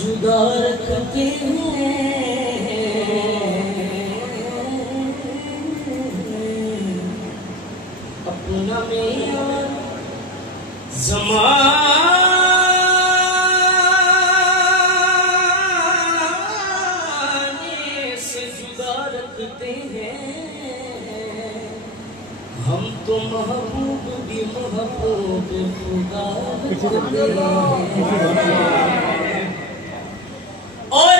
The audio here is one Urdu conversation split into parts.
جدا رکھتے ہیں اپنا معیار زمانے سے جدا رکھتے ہیں ہم تو محبوب بھی محبوب خدا رکھتے ہیں اور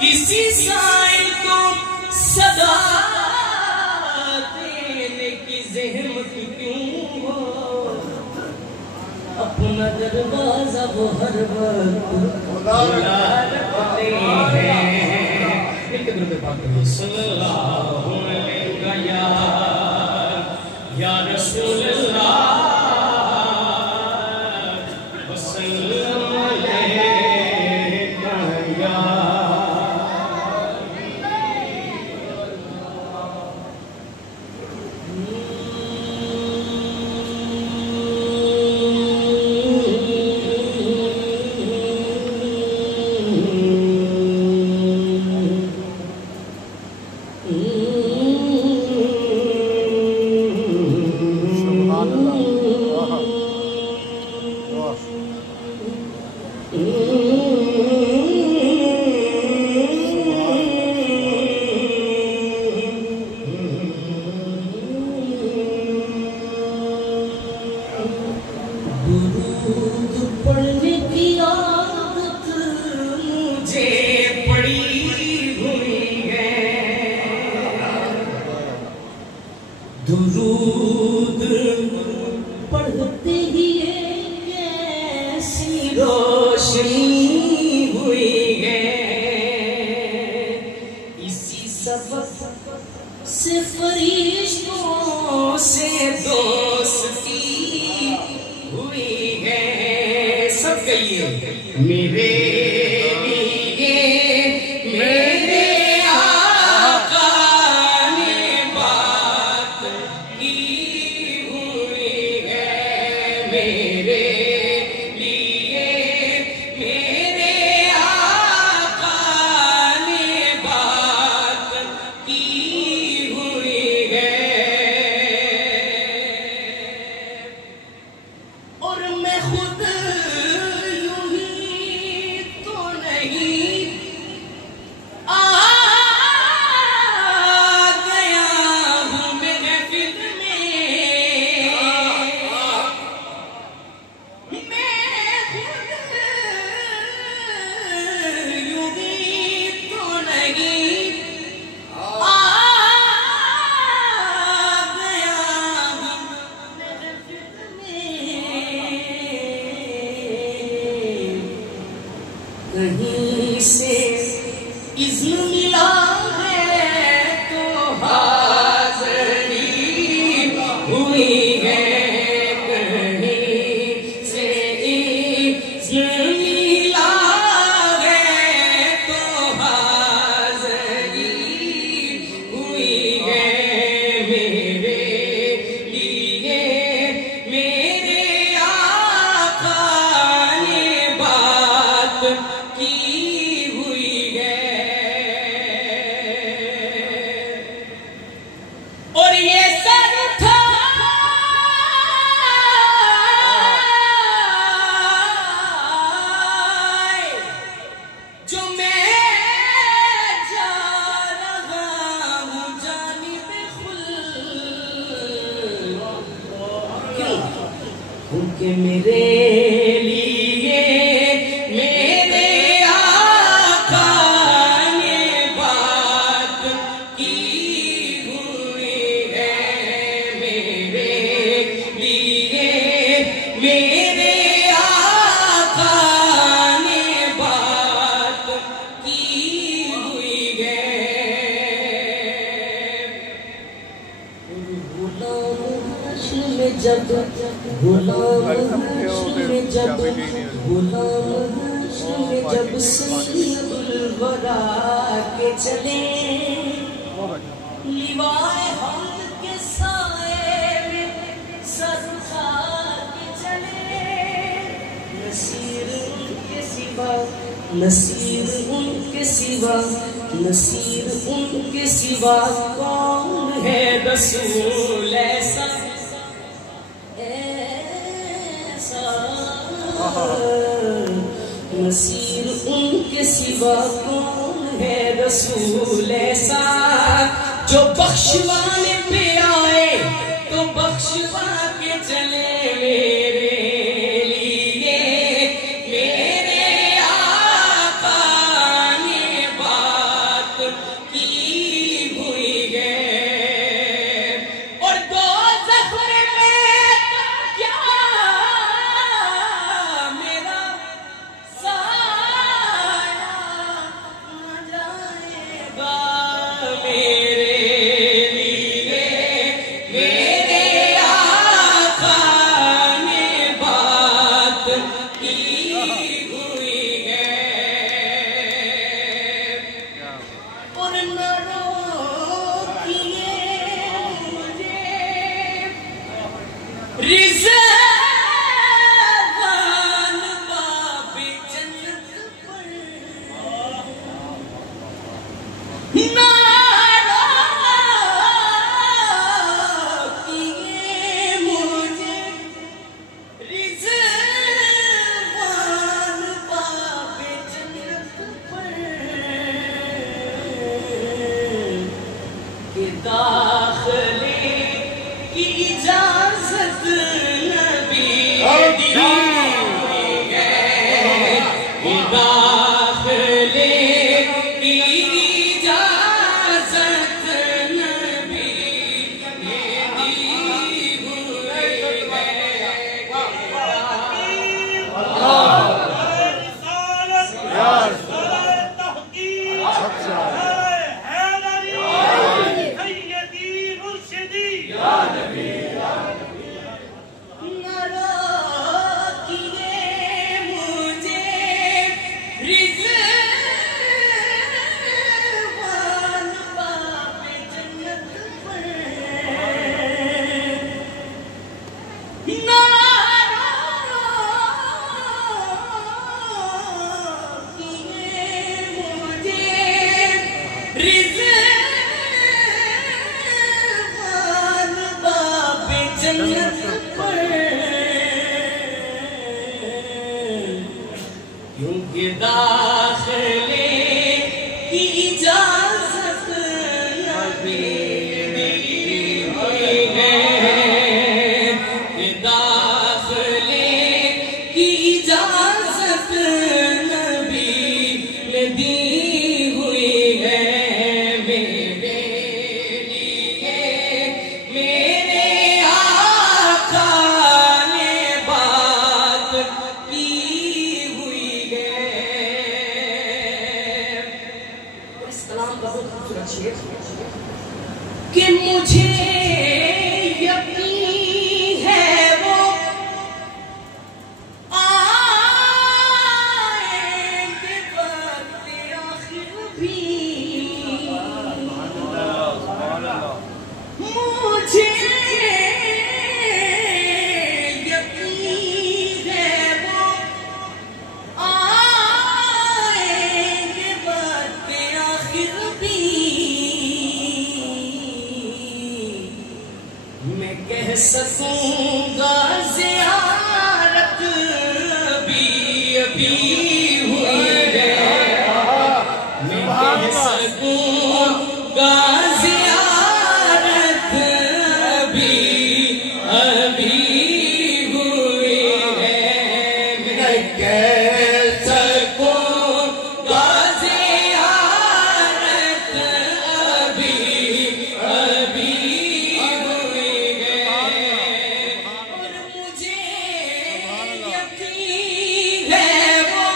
کسی سائل کو صدا دینے کی زحمت کیوں ہو اپنا دروازہ وہ ہر وقت کھلا رکھتے ہیں صلی اللہ علیہ یا رسول اللہ وسلم علیہ پڑھنے کی عادت مجھے پڑی ہوئی ہے درود پڑھتے ہی کیسی روشنی ہوئی ہے اسی سبب سے فرشتوں سے دوستی ہوئی ہے سب کہیے میرے لیے میرے آقا نے بات کی ہوئی ہے میرے لیے میرے آقا نے بات کی ہوئی ہے اور میں خود یوں ہی تو نہیں آ گیا ہوں محفل میں میں خود یوں ہی تو نہیں آ گیا ہوں محفل میں کہیں سے اذن ملا ہے تو حاضری ہوئی ہے کہیں سے اذن ملا ہے تو حاضری ہوئی ہے میرے لیے میرے آقا نے بات کی ہوئی ہے اور یہ سر اٹھا جو میں جا رہا ہوں جانب خلد کیونکہ میرے لیے میرے آقا نے بات کی ہوئی ہے میرے لیے میرے آقا نے بات کی ہوئی ہے غلام حشر میں جب غلام حشر میں جب سید الورا چلے لیوائے حمد کے سائے میں سر اٹھا کے چلے نصیر ان کے سوا نصیر ان کے سوا نصیر ان کے سوا کون ہے رسول ایسا نصیر ان کے سوا کون ہے رسول ایسا جو بخشوانے پہ آئے تو بخشوا کے چلے میرے لیے میرے آقا نے بات کی ہوئی ہے اور دوزخ میں کیا میرا سایہ نہ جائے گا میرے لیے میرے آقا نے بات کی ہوئی ہے اور نہ روکیے مجھے رضوان باب جنت پر نہ روکیے مجھے رضوان باب جنت پر کہ داخلے کی اجازت نبی دی ہوئی ہے کہ داخلے کی اجازت نبی نے دی ہوئی ہے نہ روکیے مجھے رضوان باب جنت پر نہ روکیے مجھے رضوان باب جنت پر کیونکہ داخلے کی اجازت نبی دی ہوئی ہے کہ داخلے کی اجازت نبی نے دی ہوئی ہے میرے لیے میرے آقا نے بات کی ہوئی ہے اس کلام کا بہت خوبصورت شعر کہ مجھے یقین ہے وہ آئیں گے وقت آخر بھی مجھے یقین ہے وہ آئیں گے وقت آخر بھی میں کہہ سکوں گا زیارت ابھی ہوئی ہے میں کہہ سکوں گا زیارت ابھی ہوئی ہے میں کہہ سکوں گا زیارت ابھی ہوئی ہے اور مجھے یقین ہے وہ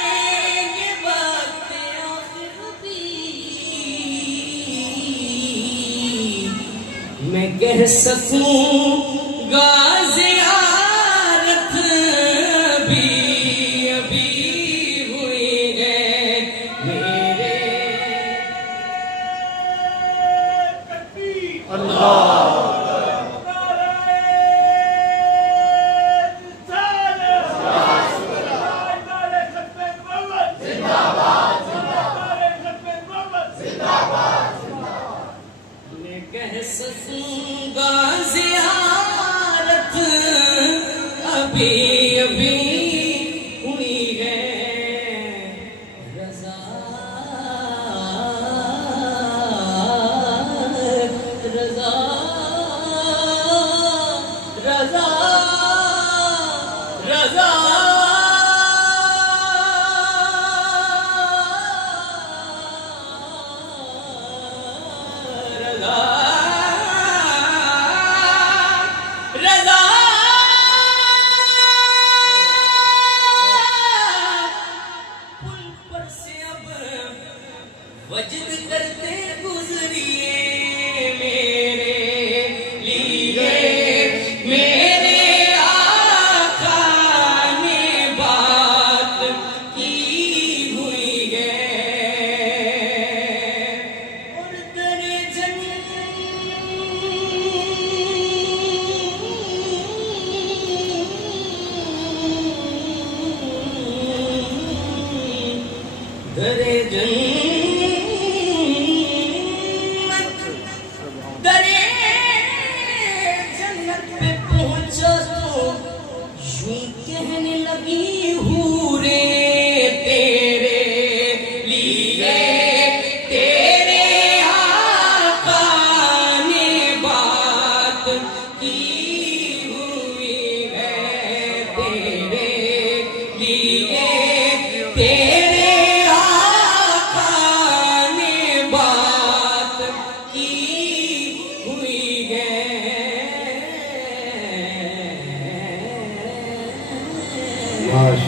آئیں گے وقت آخر بھی میں کہہ سکوں گا زیارت ابھی ہوئی وجد کرتے گزریے میرے لیے میرے آقا نے بات کی ہوئی ہے اور درے جنت پہ پہنچا تو یوں کہنے لگی حوریں تیرے لیے تیرے آقا نے بات کی ہوئی ہے تیرے لیے تیرے آقا نے بات کی ہوئی ہے ماشاءاللہ